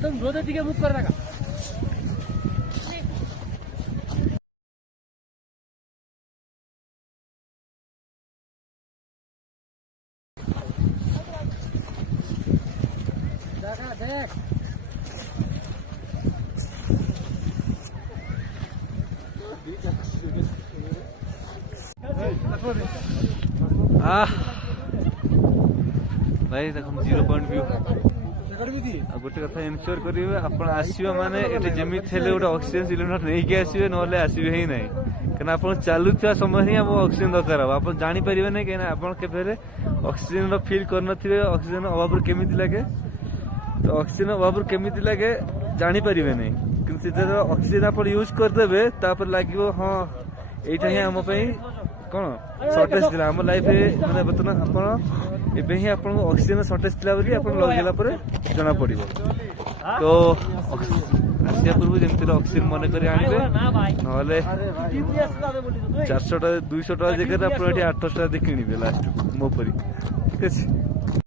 একদম রোদের দিকে মুখ করে রাখা। দেখ भाई देखो 0 पॉइंट व्यू गोटे कथा इनश्योर करेंगे आप आसवे माने जमी थे गोटे ऑक्सीजन सिलिंडर नहीं कि आसवे ना आसवे ही ना कहीं आप चलुवा समय ही ऑक्सीजन दरकार हम आप जापर ना कहीं आप ऑक्सीजन फिल कर ऑक्सीजन अभाव केमी लगे तो ऑक्सीजन अभाव केमी लगे जापर नहीं कि ऑक्सीजन आप यूज करदे लगे हाँ यही आम कौन सर्टेज थी आम लाइफ मैंने बर्तमान आप ही आप ऑक्सीजन सर्टेज थी बोली आप लगेगा जना पड़ तो आसिया पूर्व जमी ऑक्सीजन मन कर आने ना 400 200 जगह आप 800 किणवे लास्ट मोपरी ठीक है।